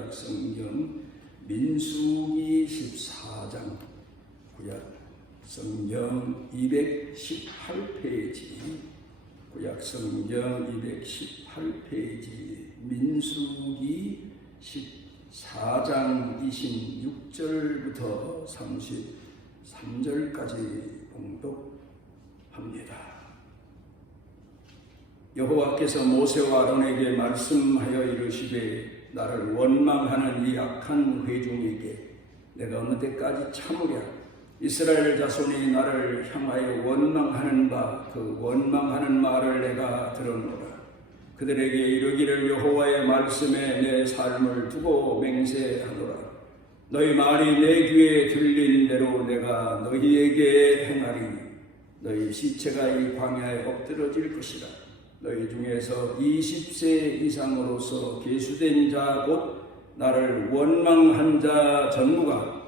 구약 성경 민수기 14장, 구약 성경 218페이지, 구약 성경 218페이지, 민수기 14장 26절부터 33절까지 봉독합니다. 여호와께서 모세와 아론에게 말씀하여 이르시되 나를 원망하는 이 악한 회중에게 내가 어느 때까지 참으랴. 이스라엘 자손이 나를 향하여 원망하는 바 그 원망하는 말을 내가 들었노라. 그들에게 이르기를 여호와의 말씀에 내 삶을 두고 맹세하노라. 너희 말이 내 귀에 들린 대로 내가 너희에게 행하리니 너희 시체가 이 광야에 엎드러질 것이라. 너희 중에서 20세 이상으로서 계수된 자 곧 나를 원망한 자 전무가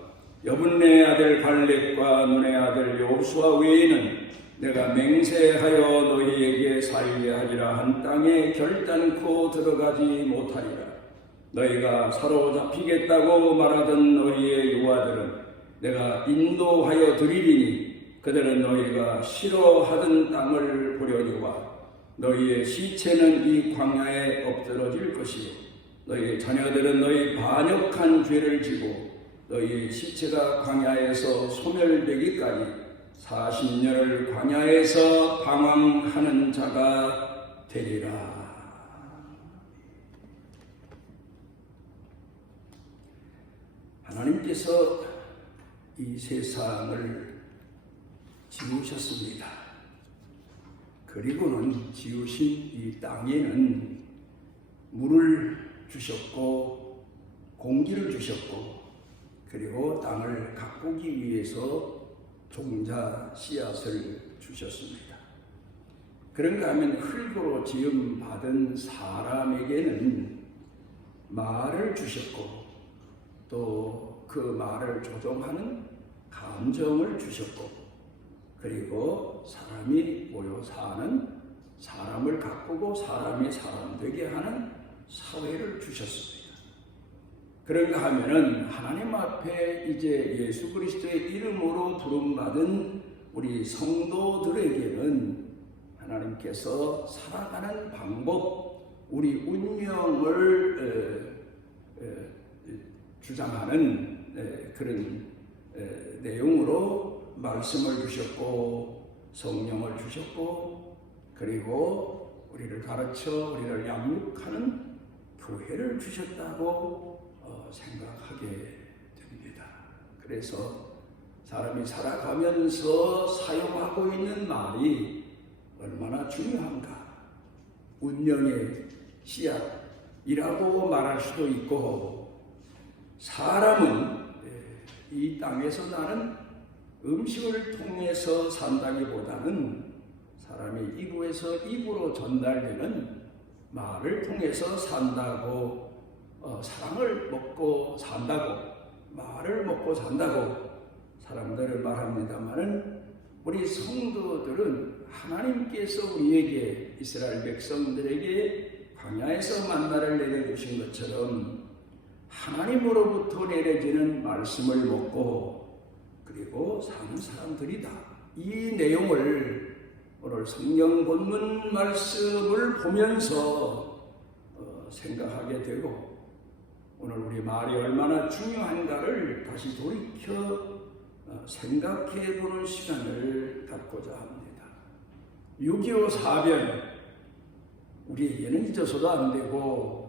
여분네 아들 갈렙과 눈의 아들 여호수아 외에는 내가 맹세하여 너희에게 살게 하리라 한 땅에 결단코 들어가지 못하리라. 너희가 사로잡히겠다고 말하던 너희의 유아들은 내가 인도하여 드리리니 그들은 너희가 싫어하던 땅을 보려니와 너희의 시체는 이 광야에 엎드러질 것이요 너희의 자녀들은 너희 반역한 죄를 지고 너희의 시체가 광야에서 소멸되기까지 40년을 광야에서 방황하는 자가 되리라. 하나님께서 이 세상을 지으셨습니다. 그리고는 지으신 이 땅에는 물을 주셨고 공기를 주셨고 그리고 땅을 가꾸기 위해서 종자 씨앗을 주셨습니다. 그런가 하면 흙으로 지음 받은 사람에게는 말을 주셨고 또 그 말을 조종하는 감정을 주셨고 그리고 사람이 모여 사는 사람을 가꾸고 사람이 사람 되게 하는 사회를 주셨습니다. 그런가 하면은 하나님 앞에 이제 예수 그리스도의 이름으로 부름받은 우리 성도들에게는 하나님께서 살아가는 방법, 우리 운명을 주장하는 그런 내용으로 말씀을 주셨고 성령을 주셨고 그리고 우리를 가르쳐 우리를 양육하는 교회를 주셨다고 생각하게 됩니다. 그래서 사람이 살아가면서 사용하고 있는 말이 얼마나 중요한가. 운명의 씨앗이라고 말할 수도 있고 사람은 이 땅에서 나는 음식을 통해서 산다기보다는 사람이 이부에서 입으로 전달되는 말을 통해서 산다고 사랑을 먹고 산다고 말을 먹고 산다고 사람들은 말합니다마는 우리 성도들은 하나님께서 우리에게 이스라엘 백성들에게 광야에서 만나를 내려주신 것처럼 하나님으로부터 내려지는 말씀을 먹고 그리고 사는 사람들이다. 이 내용을 오늘 성경 본문 말씀을 보면서 생각하게 되고 오늘 우리 말이 얼마나 중요한가를 다시 돌이켜 생각해 보는 시간을 갖고자 합니다. 6.25 사변 우리에게는 잊어서도 안 되고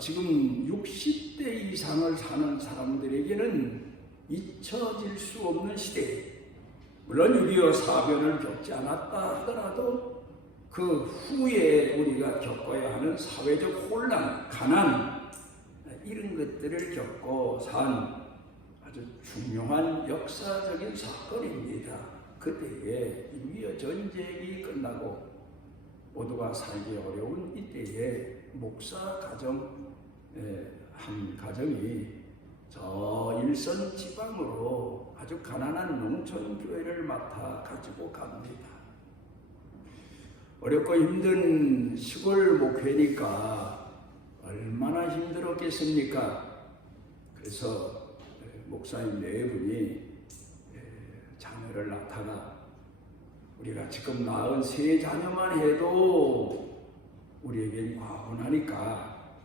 지금 60대 이상을 사는 사람들에게는 잊혀질 수 없는 시대. 물론 6.25 사변을 겪지 않았다 하더라도 그 후에 우리가 겪어야 하는 사회적 혼란, 가난 이런 것들을 겪고 산 아주 중요한 역사적인 사건입니다. 그때에 6.25 전쟁이 끝나고 모두가 살기 어려운 이때에 목사 가정 한 가정이 저 일선 지방으로 아주 가난한 농촌 교회를 맡아 가지고 갑니다. 어렵고 힘든 시골 목회니까 얼마나 힘들었겠습니까? 그래서 목사님 네 분이 자녀를 낳다가 우리가 지금 낳은 세 자녀만 해도 우리에겐 과분하니까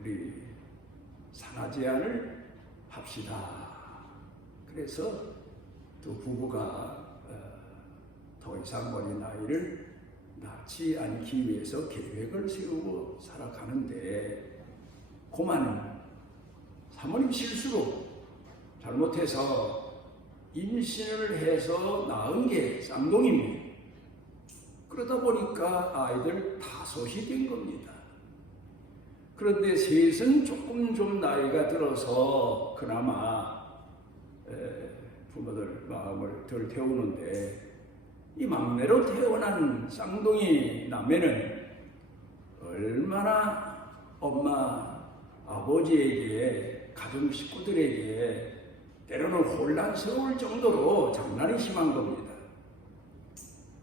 우리 산하제한을 합시다. 그래서 두 부부가 더 이상 어린 아이를 낳지 않기 위해서 계획을 세우고 살아가는데 그만 사모님 실수로 잘못해서 임신을 해서 낳은 게 쌍둥이입니다. 그러다 보니까 아이들 5이 된 겁니다. 그런데 셋은 조금 좀 나이가 들어서 그나마 부모들 마음을 덜 태우는데 이 막내로 태어난 쌍둥이 남매는 얼마나 엄마, 아버지에게, 가정 식구들에게 때로는 혼란스러울 정도로 장난이 심한 겁니다.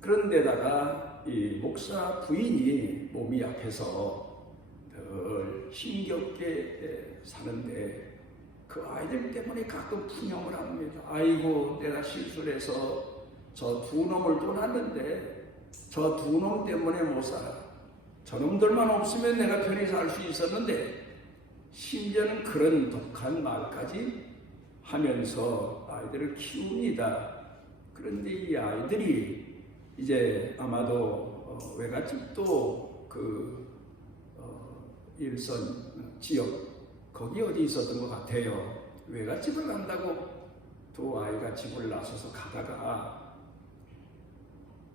그런데다가 이 목사 부인이 몸이 약해서 늘 힘겹게 사는데 그 아이들 때문에 가끔 푸념을 합니다. 아이고 내가 실수를 해서 저 두 놈을 또 낳았는데 저 두 놈 때문에 못 살아. 저놈들만 없으면 내가 편히 살 수 있었는데 심지어는 그런 독한 말까지 하면서 아이들을 키웁니다. 그런데 이 아이들이 이제 아마도 외갓집도 그 일선 지역 거기 어디 있었던 것 같아요. 외갓집을 간다고 두 아이가 집을 나서서 가다가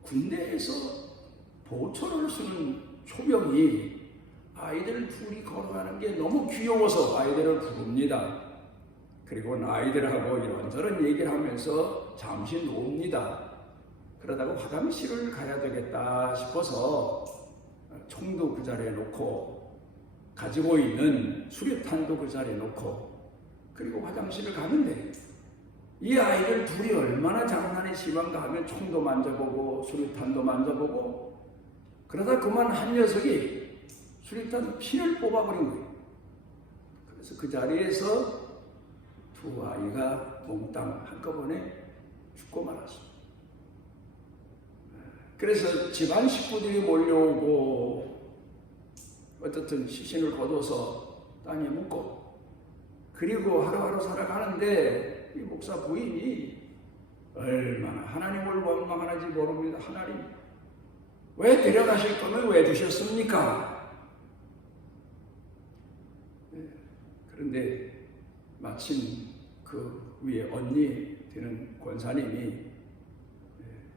군대에서 보초를 쓰는 초병이 아이들 둘이 걸어가는 게 너무 귀여워서 아이들을 부릅니다. 그리고 아이들하고 이런저런 얘기를 하면서 잠시 놉니다. 그러다가 화장실을 가야 되겠다 싶어서 총도 그 자리에 놓고 가지고 있는 수류탄도 그 자리에 놓고 그리고 화장실을 가는데 이 아이들 둘이 얼마나 장난이 심한가 하면 총도 만져보고 수류탄도 만져보고 그러다 그만 한 녀석이 수류탄 피를 뽑아버린 거예요. 그래서 그 자리에서 두 아이가 몽땅 한꺼번에 죽고 말았습니다. 그래서 집안 식구들이 몰려오고 어떻든 시신을 거둬서 땅에 묻고 그리고 하루하루 살아가는데 이 목사 부인이 얼마나 하나님을 원망하는지 모릅니다. 하나님 왜 데려가실 거면 왜 두셨습니까? 그런데 마침 그 위에 언니 되는 권사님이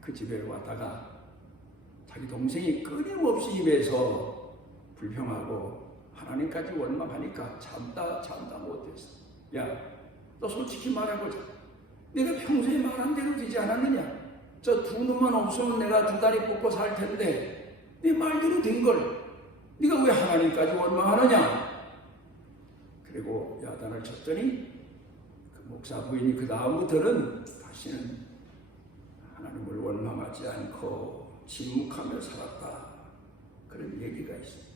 그 집에 왔다가 자기 동생이 끊임없이 입에서 불평하고 하나님까지 원망하니까 참다 못했어. 야, 너 솔직히 말해보자. 내가 평소에 말한 대로 되지 않았느냐? 저 두 놈만 없으면 내가 두 다리 뽑고 살 텐데 네 말대로 된 걸 네가 왜 하나님까지 원망하느냐? 그리고 야단을 쳤더니 그 목사 부인이 그 다음부터는 다시는 하나님을 원망하지 않고 침묵하며 살았다. 그런 얘기가 있습니다.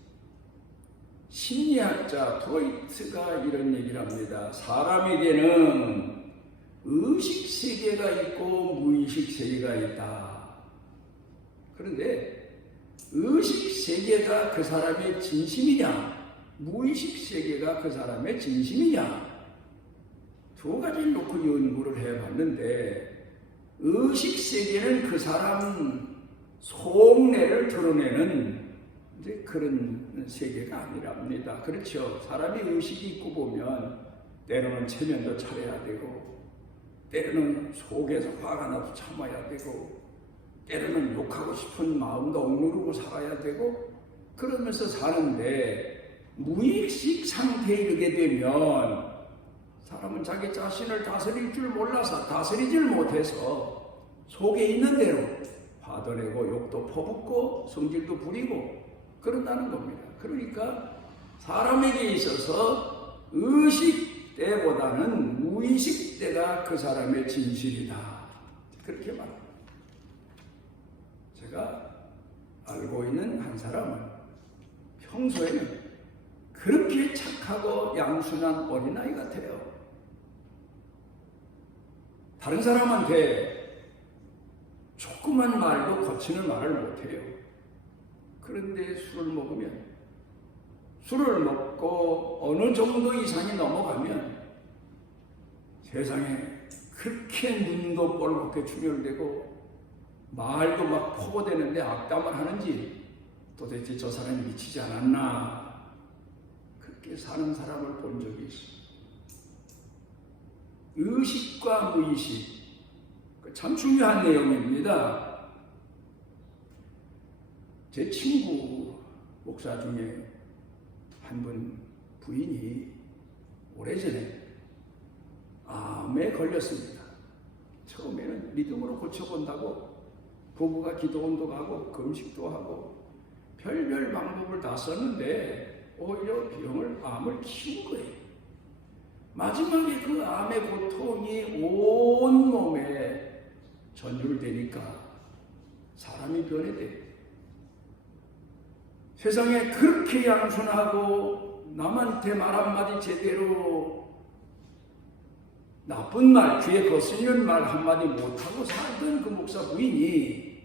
심리학자 프로이트가 이런 얘기를 합니다. 사람에게는 의식 세계가 있고 무의식 세계가 있다. 그런데 의식 세계가 그 사람의 진심이냐, 무의식 세계가 그 사람의 진심이냐, 두 가지를 놓고 연구를 해봤는데 의식 세계는 그 사람 속내를 드러내는 이제 그런 세계가 아니랍니다. 그렇죠. 사람이 의식이 있고 보면 때로는 체면도 차려야 되고 때로는 속에서 화가 나도 참아야 되고 때로는 욕하고 싶은 마음도 억누르고 살아야 되고 그러면서 사는데 무의식 상태에 이르게 되면 사람은 자기 자신을 다스릴 줄 몰라서 다스리질 못해서 속에 있는 대로 화도 내고 욕도 퍼붓고 성질도 부리고 그런다는 겁니다. 그러니까 사람에게 있어서 의식 때보다는 무의식 때가 그 사람의 진실이다. 그렇게 말합니다. 제가 알고 있는 한 사람은 평소에는 그렇게 착하고 양순한 어린아이 같아요. 다른 사람한테 조그만 말도 거치는 말을 못해요. 그런데 술을 먹고 어느 정도 이상이 넘어가면 세상에 그렇게 눈도 뻘겋게 충혈되고 말도 막 포고대는데 악담을 하는지 도대체 저 사람이 미치지 않았나, 그렇게 사는 사람을 본 적이 있어요. 의식과 무의식, 참 중요한 내용입니다. 제 친구 목사 중에 한 분 부인이 오래전에 암에 걸렸습니다. 처음에는 믿음으로 고쳐본다고 부부가 기도원도 가고 금식도 하고 별별 방법을 다 썼는데 오히려 암을 키운 거예요. 마지막에 그 암의 고통이 온 몸에 전율되니까 사람이 변해돼요. 세상에 그렇게 양순하고 남한테 말 한마디 제대로 나쁜 말, 귀에 거슬리는 말 한마디 못하고 살던 그 목사 부인이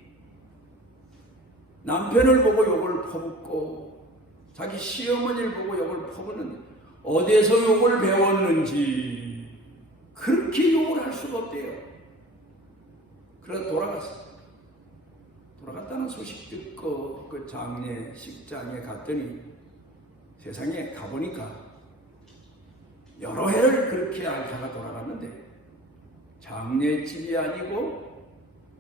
남편을 보고 욕을 퍼붓고 자기 시어머니를 보고 욕을 퍼붓는데 어디에서 욕을 배웠는지 그렇게 욕을 할 수가 없대요. 그래서 돌아갔어요. 돌아갔다는 소식 듣고 그 장례식장에 갔더니 세상에 가보니까 여러 해를 그렇게 앓다가 돌아갔는데 장례집이 아니고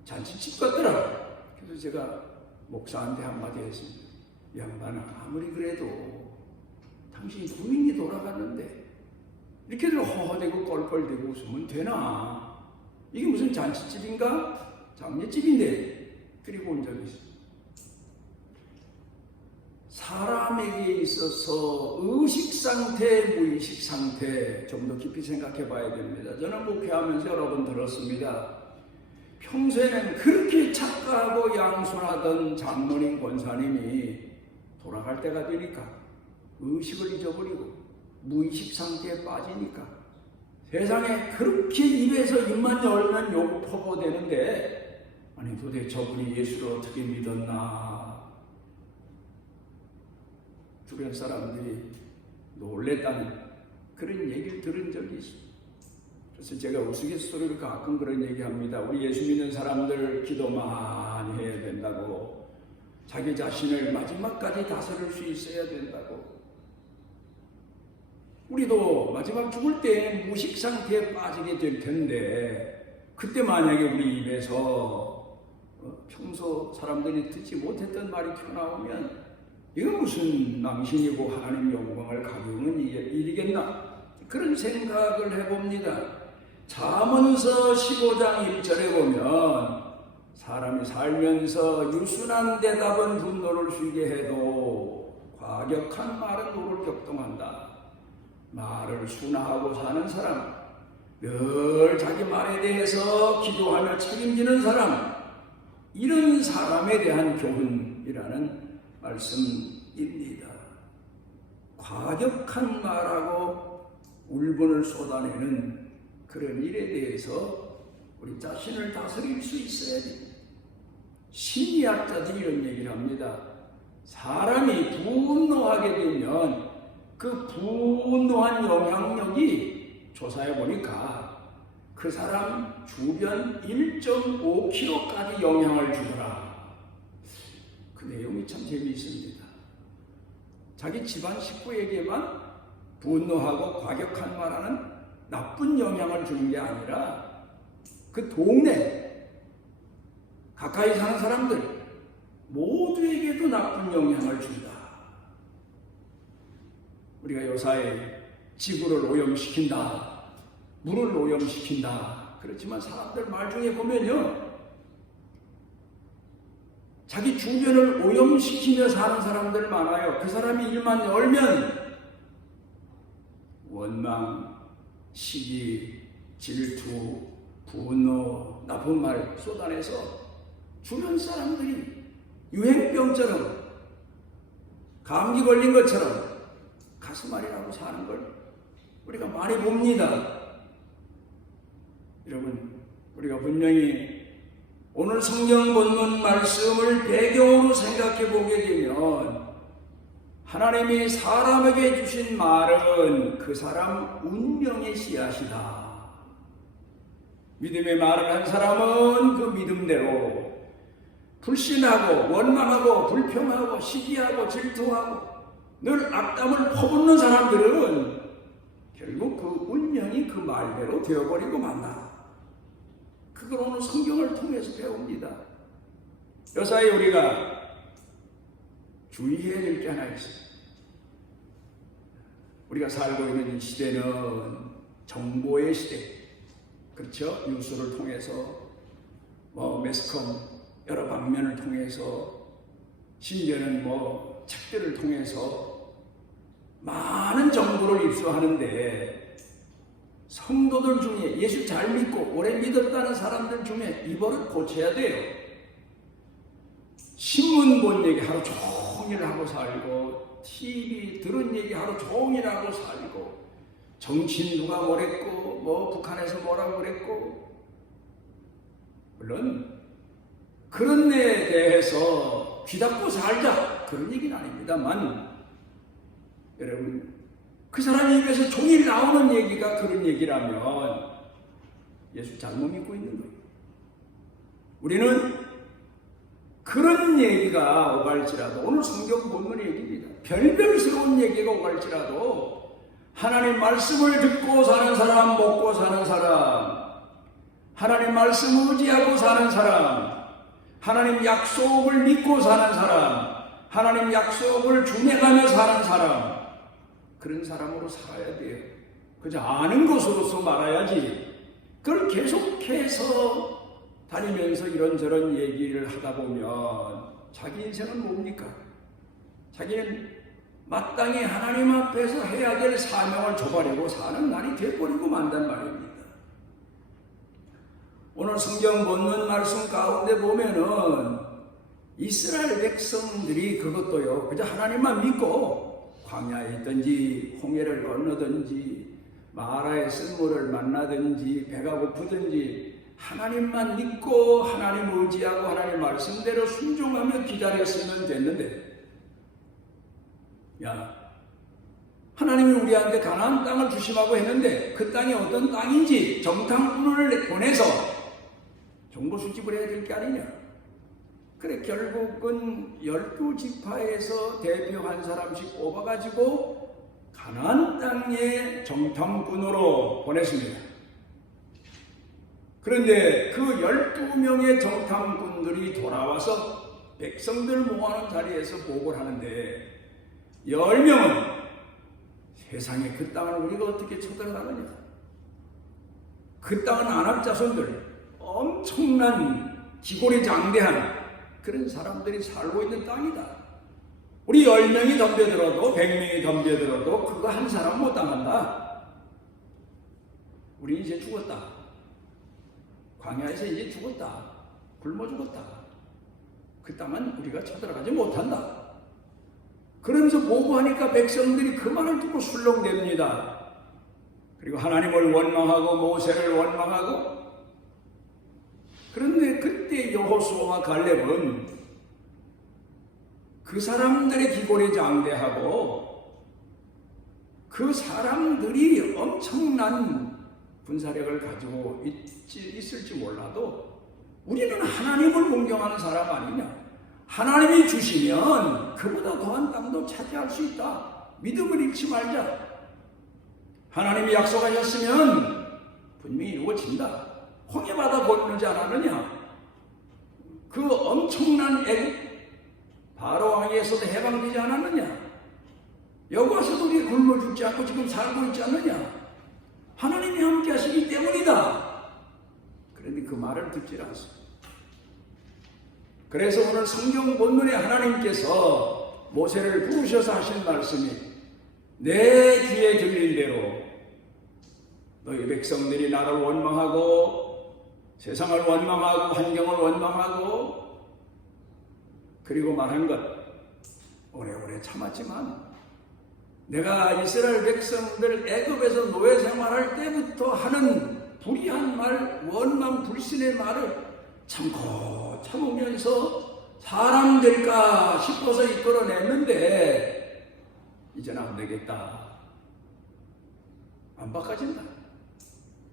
잔치집 같더라고요. 그래서 제가 목사한테 한마디 했습니다. 양반아, 아무리 그래도 당신 부인이 돌아갔는데 이렇게들 허허대고 껄껄대고 웃으면 되나? 이게 무슨 잔치집인가? 장례집인데. 그리고 온 적이 있어요. 사람에게 있어서 의식상태, 무의식상태 좀 더 깊이 생각해 봐야 됩니다. 저는 목회하면서 여러 번 들었습니다. 평소에는 그렇게 착하고 양순하던 장로님 권사님이 돌아갈 때가 되니까 의식을 잊어버리고 무의식 상태에 빠지니까 세상에 그렇게 입에서 입만 열면 욕 퍼부어대는데 아니 도대체 저분이 예수를 어떻게 믿었나, 주변 사람들이 놀랬다는 그런 얘기를 들은 적이 있어요. 그래서 제가 우스갯소리로 가끔 그런 얘기합니다. 우리 예수 믿는 사람들 기도 많이 해야 된다고, 자기 자신을 마지막까지 다스릴 수 있어야 된다고. 우리도 마지막 죽을 때 무식 상태에 빠지게 될 텐데 그때 만약에 우리 입에서 평소 사람들이 듣지 못했던 말이 튀어나오면 이거 무슨 남신이고 하나님 영광을 가져오는 일이겠나, 그런 생각을 해봅니다. 잠언서 15장 1절에 보면 사람이 살면서 유순한 대답은 분노를 쉬게 해도 과격한 말은 노를 격동한다. 말을 순화하고 사는 사람, 늘 자기 말에 대해서 기도하며 책임지는 사람, 이런 사람에 대한 교훈이라는 말씀입니다. 과격한 말하고 울분을 쏟아내는 그런 일에 대해서 우리 자신을 다스릴 수 있어야 됩니다. 심리학자들이 이런 얘기를 합니다. 사람이 분노하게 되면 그 분노한 영향력이 조사해 보니까 그 사람 주변 1.5km까지 영향을 주더라. 그 내용이 참 재미있습니다. 자기 집안 식구에게만 분노하고 과격한 말하는 나쁜 영향을 주는 게 아니라 그 동네 가까이 사는 사람들 모두에게도 나쁜 영향을 준다. 우리가 요사이 지구를 오염시킨다, 물을 오염시킨다, 그렇지만 사람들 말 중에 보면요, 자기 주변을 오염시키며 사는 사람들 많아요. 그 사람이 일만 열면 원망, 시기, 질투, 분노, 나쁜 말 쏟아내서 주변 사람들이 유행병처럼 감기 걸린 것처럼 가슴앓이라고 사는 걸 우리가 많이 봅니다. 여러분, 우리가 분명히 오늘 성경 본문 말씀을 배경으로 생각해 보게 되면 하나님이 사람에게 주신 말은 그 사람 운명의 씨앗이다. 믿음의 말을 한 사람은 그 믿음대로 불신하고 원망하고 불평하고 시기하고 질투하고 늘 악담을 퍼붓는 사람들은 결국 그 운명이 그 말대로 되어버리고 만나. 그걸 오늘 성경을 통해서 배웁니다. 여사에 우리가 주의해야 될 게 하나 있어요. 우리가 살고 있는 이 시대는 정보의 시대. 그렇죠? 뉴스를 통해서 매스컴 여러 방면을 통해서 심지어는 책들을 통해서 많은 정보를 입수하는데 성도들 중에 예수 잘 믿고 오래 믿었다는 사람들 중에 이 버릇 고쳐야 돼요. 신문 본 얘기 하루 종일 하고 살고 TV 들은 얘기 하루 종일 하고 살고 정치인 누가 뭐랬고 북한에서 뭐라고 그랬고 물론 그런 데에 대해서 귀닫고 살자 그런 얘기는 아닙니다만 여러분 그 사람 입에서 종일 나오는 얘기가 그런 얘기라면 예수 잘못 믿고 있는 거예요. 우리는 그런 얘기가 오갈지라도 오늘 성경 본문의 얘기입니다. 별별스러운 얘기가 오갈지라도 하나님 말씀을 듣고 사는 사람, 먹고 사는 사람, 하나님 말씀 의지하고 사는 사람, 하나님 약속을 믿고 사는 사람, 하나님 약속을 준행하며 사는 사람, 그런 사람으로 살아야 돼요. 그저 아는 것으로서 말아야지. 그걸 계속해서 다니면서 이런저런 얘기를 하다 보면 자기 인생은 뭡니까? 자기는 마땅히 하나님 앞에서 해야 될 사명을 저버리고 사는 날이 되어버리고 만단 말입니다. 오늘 성경 본문 말씀 가운데 보면은 이스라엘 백성들이 그것도요, 그저 하나님만 믿고 광야에 있든지 홍해를 건너든지 마라의 쓴물을 만나든지 배가 고프든지 하나님만 믿고 하나님 의지하고 하나님 말씀대로 순종하며 기다렸으면 됐는데 하나님이 우리한테 가나안 땅을 주시라고 했는데 그 땅이 어떤 땅인지 정탐꾼을 보내서 정보 수집을 해야 될 게 아니냐. 그래 결국은 12지파에서 대표 한 사람씩 뽑아가지고 가나안 땅에 정탐꾼으로 보냈습니다. 그런데 그 12명의 정탐꾼들이 돌아와서 백성들 모아놓은 자리에서 보고를 하는데 10명은 세상에 그 땅을 우리가 어떻게 쳐들어가느냐. 그 땅은 아낙 자손들 엄청난 기골이 장대한 그런 사람들이 살고 있는 땅이다. 우리 10명이 덤벼들어도 100명이 덤벼들어도 그거 한 사람 못 당한다. 우리 이제 죽었다. 광야에서 이제 죽었다. 굶어 죽었다. 그 땅은 우리가 쳐들어가지 못한다. 그러면서 보고하니까 백성들이 그 말을 듣고 술렁댑니다. 그리고 하나님을 원망하고 모세를 원망하고. 그런데 그때 여호수아와 갈렙은 그 사람들의 기골이 장대하고 그 사람들이 엄청난 군사력을 가지고 있을지 몰라도 우리는 하나님을 공경하는 사람 아니냐. 하나님이 주시면 그보다 더한 땅도 차지할 수 있다. 믿음을 잃지 말자. 하나님이 약속하셨으면 분명히 이루어진다. 홍해바다 건너지 않았느냐. 그 엄청난 바로 왕에서도 해방되지 않았느냐. 여기 와서도 우리 굶어 죽지 않고 지금 살고 있지 않느냐. 하나님이 함께 하시기 때문이다. 그런데 그 말을 듣지 않습니다. 그래서 오늘 성경 본문에 하나님께서 모세를 부르셔서 하신 말씀이 내 귀에 들린 대로 너희 백성들이 나를 원망하고 세상을 원망하고 환경을 원망하고 그리고 말한 것 오래오래 참았지만 내가 이스라엘 백성들 애굽에서 노예 생활할 때부터 하는 불의한 말, 원망 불신의 말을 참고 참으면서 사람 될까 싶어서 이끌어냈는데 이제는 안 되겠다. 안 바꿔진다.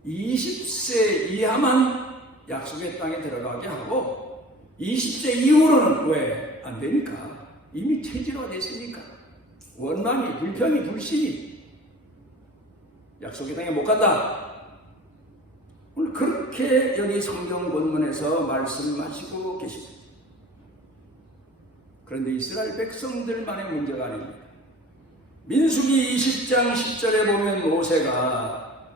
20세 이하만 약속의 땅에 들어가게 하고 20세 이후로는 왜 안 되니까? 이미 체질화됐으니까. 원망이, 불평이, 불신이 약속의 땅에 못 간다. 오늘 그렇게 여기 성경 본문에서 말씀하시고 계십니다. 그런데 이스라엘 백성들만의 문제가 아닙니다. 민수기 20장 10절에 보면 모세가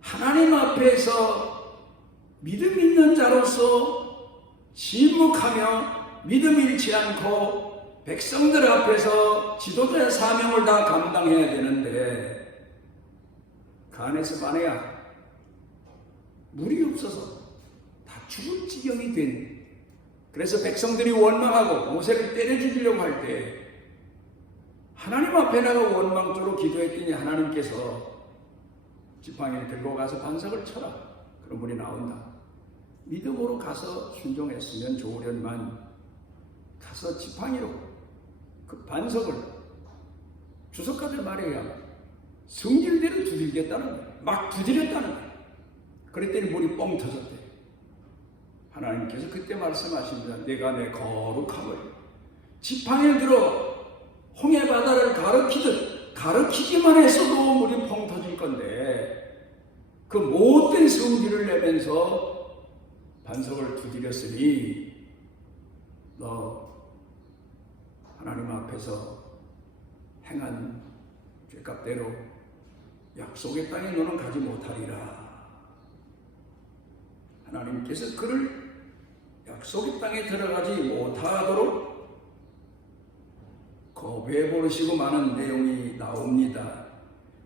하나님 앞에서 믿음 있는 자로서 침묵하며 믿음 잃지 않고 백성들 앞에서 지도자의 사명을 다 감당해야 되는데 간에서 반해야 물이 없어서 다 죽을 지경이 된, 그래서 백성들이 원망하고 모세를 때려 죽이려고 할 때 하나님 앞에 나가 원망조로 기도했더니 하나님께서 지팡이를 들고 가서 반석을 쳐라. 그런 분이 나온다. 믿음으로 가서 순종했으면 좋으련만 가서 지팡이로 그 반석을 주석가들 말에 의하면 성질대로 두들겼다는 거예요. 막 두드렸다는 거예요. 그랬더니 물이 뻥 터졌대. 하나님께서 그때 말씀하십니다. 내가 내 거룩함을 지팡이를 들어 홍해 바다를 가르치기만 했어도 물이 펑 터질 건데 그 못된 성질을 내면서 반석을 두드렸으니 너 하나님 앞에서 행한 죄값대로 약속의 땅에 너는 가지 못하리라. 하나님께서 그를 약속의 땅에 들어가지 못하도록 거부해 버리시고 많은 내용이 나옵니다.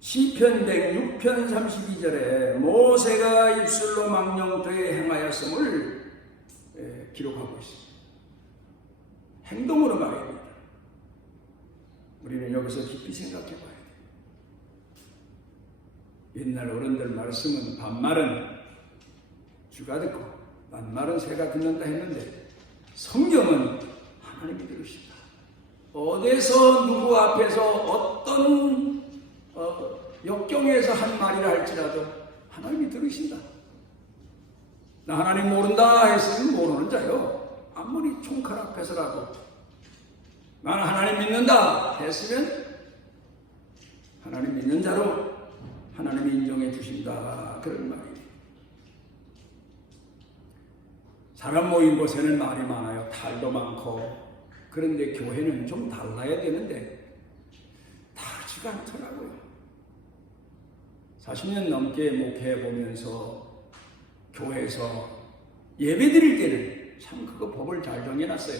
시편 106편 32절에 모세가 입술로 망령되이 행하였음을 기록하고 있습니다. 행동으로 말해야 됩니다. 우리는 여기서 깊이 생각해 봐야 돼요. 옛날 어른들 말씀은 반말은 쥐가 듣고 만말은 새가 듣는다 했는데 성경은 하나님이 들으신다. 어디서 누구 앞에서 어떤 역경에서 한 말이라 할지라도 하나님이 들으신다. 나 하나님 모른다 했으면 모르는 자요. 아무리 총칼 앞에서라도 나는 하나님 믿는다 했으면 하나님 믿는 자로 하나님이 인정해 주신다. 그런 말이에요. 사람 모인 곳에는 말이 많아요. 탈도 많고. 그런데 교회는 좀 달라야 되는데 다르지가 않더라고요. 40년 넘게 목회해 보면서 교회에서 예배 드릴 때는 참 그거 법을 잘 정해놨어요.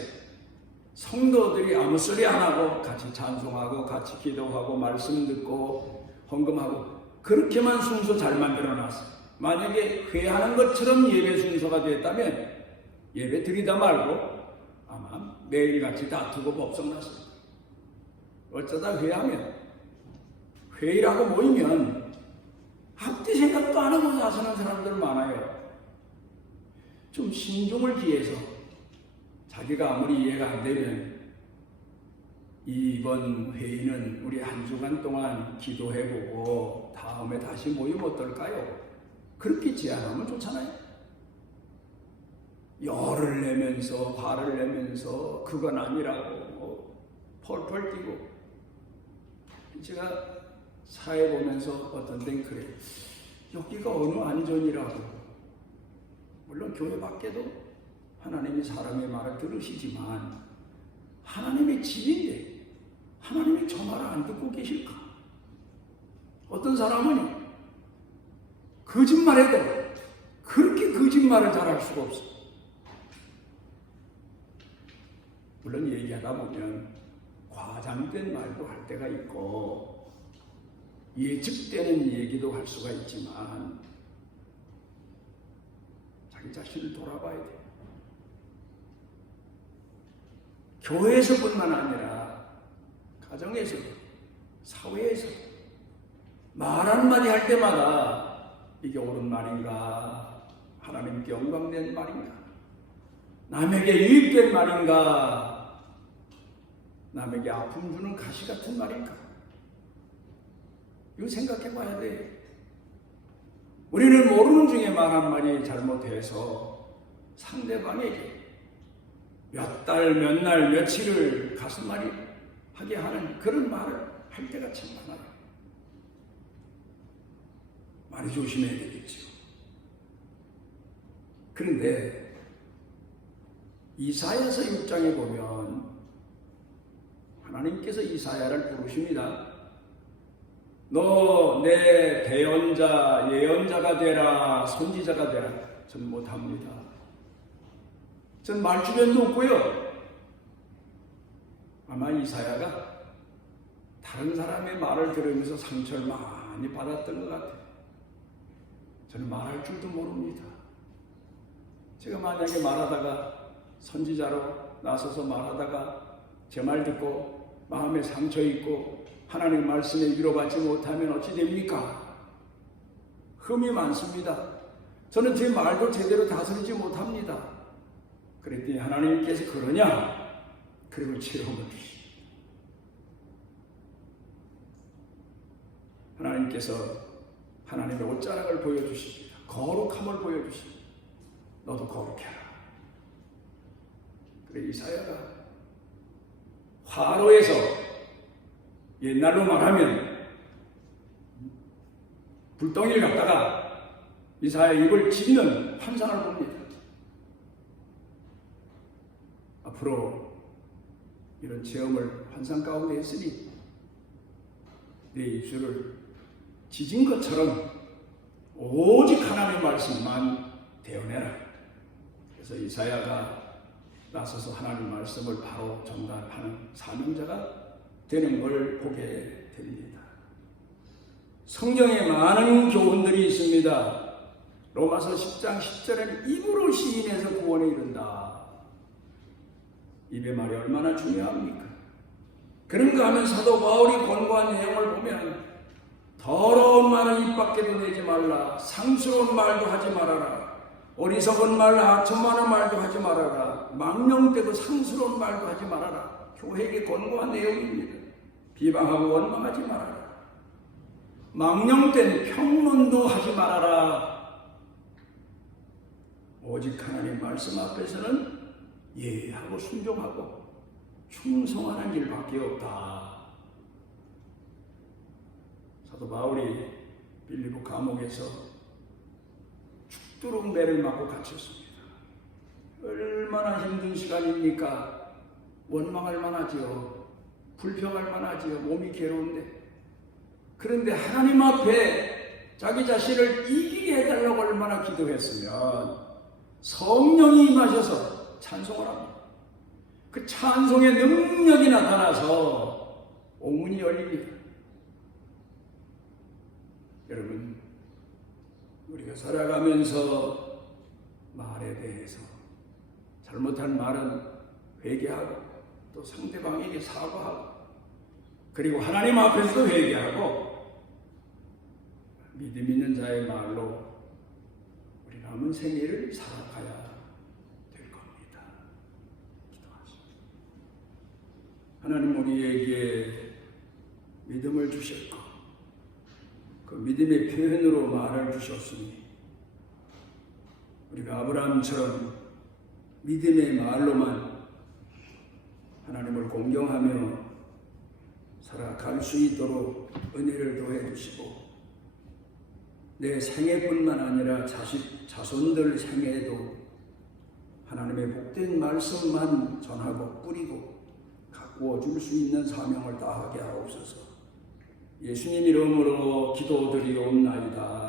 성도들이 아무 소리 안 하고 같이 찬송하고 같이 기도하고 말씀 듣고 헌금하고 그렇게만 순서 잘 만들어놨어요. 만약에 회하는 것처럼 예배 순서가 됐다면 예배 드리다 말고 아마 매일같이 다투고 법석났어요. 어쩌다 회하면 회의라고 모이면 앞뒤 생각도 안 하고 나서는 사람들 많아요. 좀 신중을 기해서 자기가 아무리 이해가 안 되면 이번 회의는 우리 한 주간 동안 기도해보고 다음에 다시 모이면 어떨까요? 그렇게 제안하면 좋잖아요. 열을 내면서 화를 내면서 그건 아니라고 펄펄 뛰고. 제가 사회 보면서 어떤 데는 그래, 여기가 어느 안전이라고. 물론 교회 밖에도 하나님이 사람의 말을 들으시지만 하나님의 집인데 하나님이 저 말을 안 듣고 계실까? 어떤 사람은 거짓말해도 그렇게 거짓말을 잘할 수가 없어. 물론 얘기하다 보면 과장된 말도 할 때가 있고 예측되는 얘기도 할 수가 있지만 자기 자신을 돌아봐야 돼요. 교회에서뿐만 아니라 가정에서도 사회에서 말 한마디 할 때마다 이게 옳은 말인가, 하나님께 영광된 말인가, 남에게 유익된 말인가, 남에게 아픔 주는 가시 같은 말인가, 이거 생각해 봐야 돼. 우리는 모르는 중에 말 한마디 잘못해서 상대방에게 몇 달, 몇 날, 며칠을 가슴앓이 하게 하는 그런 말을 할 때가 참 많아요. 많이 조심해야 되겠죠. 그런데 이사야서 6장에 보면 하나님께서 이사야를 부르십니다. 너 내 대언자, 예언자가 되라, 선지자가 되라. 전 못합니다. 전 말주변도 없고요. 아마 이사야가 다른 사람의 말을 들으면서 상처를 많이 받았던 것 같아요. 저는 말할 줄도 모릅니다. 제가 만약에 말하다가 선지자로 나서서 말하다가 제 말 듣고 마음에 상처 있고 하나님의 말씀에 위로받지 못하면 어찌 됩니까? 흠이 많습니다. 저는 제 말도 제대로 다스리지 못합니다. 그랬더니 하나님께서 그러냐? 그리고 체험을 주십니다. 하나님께서 하나님의 옷자락을 보여주십니다. 거룩함을 보여주십니다. 너도 거룩해라. 그래 이사야가 화로에서 옛날로 말하면 불덩이를 갖다가 이사야의 입을 찢는 환상을 봅니다. 앞으로 이런 체험을 환상 가운데 했으니 내 입술을 찢은 것처럼 오직 하나님의 말씀만 대언해라. 그래서 이사야가 나서서 하나님의 말씀을 바로 전달하는 사명자가 되는 걸 보게 됩니다. 성경에 많은 교훈들이 있습니다. 로마서 10장 10절에는 입으로 시인해서 구원에 이른다. 입의 말이 얼마나 중요합니까? 그런가 하면 사도 바울이 권고한 내용을 보면 더러운 말은 입 밖에도 내지 말라. 상스러운 말도 하지 말아라. 어리석은 말, 하천만한 말도 하지 말아라. 망령 때도 상스러운 말도 하지 말아라. 교회에게 권고한 내용입니다. 비방하고 원망하지 말아라. 망령 때는 평론도 하지 말아라. 오직 하나님 말씀 앞에서는 예하고 순종하고 충성하는 일밖에 없다. 사도 바울이 빌립보 감옥에서 죽도록 매를 맞고 갇혔습니다. 얼마나 힘든 시간입니까? 원망할 만하지요. 불평할 만하지요. 몸이 괴로운데. 그런데 하나님 앞에 자기 자신을 이기게 해달라고 얼마나 기도했으면 성령이 임하셔서 찬송을 합니다. 그 찬송의 능력이 나타나서 옥문이 열립니다. 여러분, 우리가 살아가면서 말에 대해서 잘못한 말은 회개하고 또 상대방에게 사과하고 그리고 하나님 앞에서도 회개하고 믿음 있는 자의 말로 우리 남은 생애를 살아가야 될 겁니다. 기도하십시오. 하나님 우리에게 믿음을 주셨고 그 믿음의 표현으로 말을 주셨으니 우리가 아브라함처럼 믿음의 말로만 하나님을 공경하며 살아갈 수 있도록 은혜를 더해 주시고 내 생애뿐만 아니라 자손들 생애에도 하나님의 복된 말씀만 전하고 뿌리고 가꾸어 줄 수 있는 사명을 다하게 하옵소서. 예수님 이름으로 기도드리옵나이다.